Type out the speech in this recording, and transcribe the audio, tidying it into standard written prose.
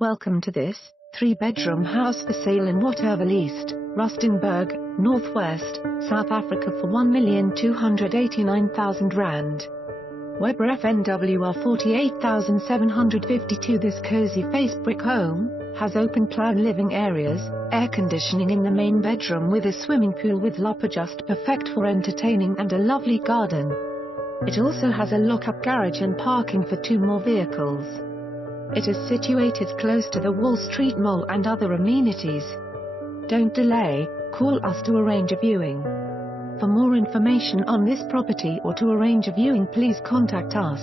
Welcome to this 3-bedroom house for sale in Waterville East, Rustenburg, Northwest, South Africa for R1,289,000. Weber FNWR 48,752. This cozy face brick home has open plan living areas, air conditioning in the main bedroom with a swimming pool with lap just perfect for entertaining, and a lovely garden. It also has a lock-up garage and parking for 2 more vehicles. It is situated close to the Wall Street Mall and other amenities. Don't delay, call us to arrange a viewing. For more information on this property or to arrange a viewing, please contact us.